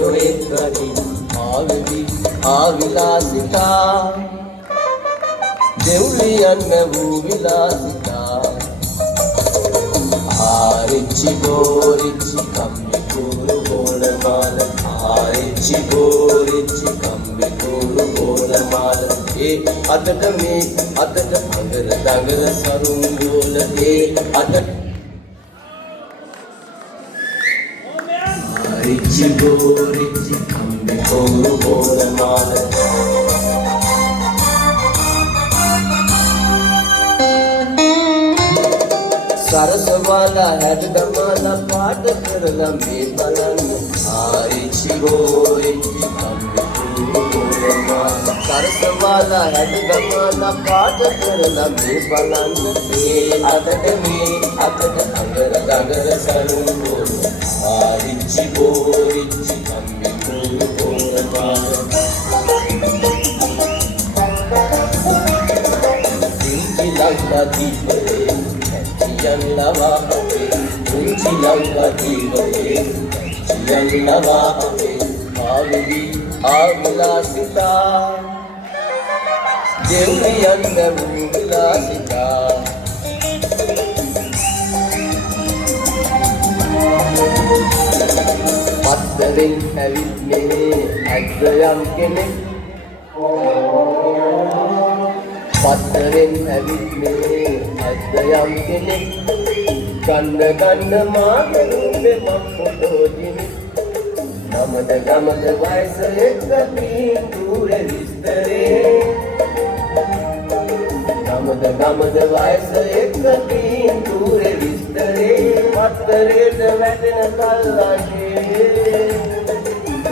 නොයෙක් රටින් ආවෙවි ආවිලාසිතා දෙව්ලියන්න වූ විලාසිතා ආරිච්චි බෝරිච්චි කම්බි කුරු ගෝලමාල ආරිච්චි බෝරිච්චි කම්බි කුරු ගෝලමාල ඒ අතට මේ අතට අඟර දඟර සරුන් ගෝල ඒ අතට ආරිච්චි බෝරිච්චි කම්බි කුරු ගෝලමාල සරසවාලා හැඩ දමාලා පාට කරලා මේ බලන්න ආරිච්චි බෝරිච්චි කම්බි කුරු ගෝලමාල සරසවාලා හැඩ දමාලා පාට කරලා මේ බලන්න මේ අතට අඟර දඟර සරුන් ගෝල ආරිච්චි බෝරිච්චි කම්බි කුරු ගෝලමාල සිංචි Lanka දීපේ Jannawa unchi langa dīvale Jannawa āvidi āvilasita Devliyanna vilasita Pattaren avitne adayam kenek Pattaren avitne adayam kenek ගන්න මාතරුවේ මම ෆොටෝ දිනි නමද ගමද වයස එක්ක පීතුරේ විස්තරේ නමද ගමද වයස එක්ක පීතුරේ විස්තරේ පත්තරේට වැටෙන කල්ලාගේ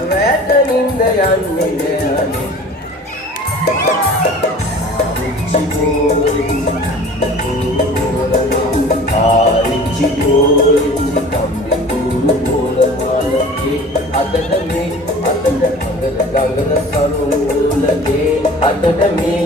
වැටෙනින්ද යන්නේ නෑනේ ආරිච්චි බෝරිච්චි කම්බි කුරු ගෝලමාල අතට මේ අතට අඟර ගඟර සරුන් ගෝලගේ අතට මේ